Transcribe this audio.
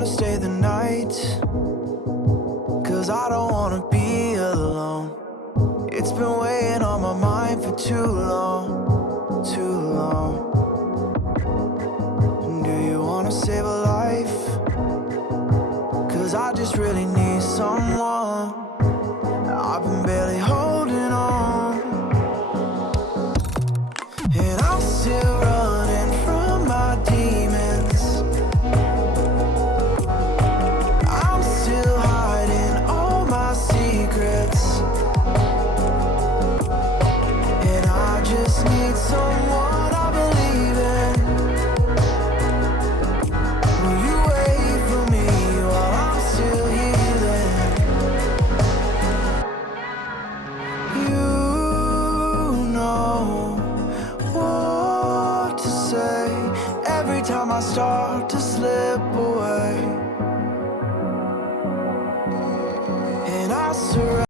wanna stay the night? 'Cause I don't wanna be alone. It's been weighing on my mind for too long, too long. Do you wanna save a life? 'Cause I just really need someone. I've been barely holding on, and I'm still running from my demons. I'm still hiding all my secrets, and I just need someone I believe in. Will you wait for me while I'm still healing? You know what to say every time I start to slip away.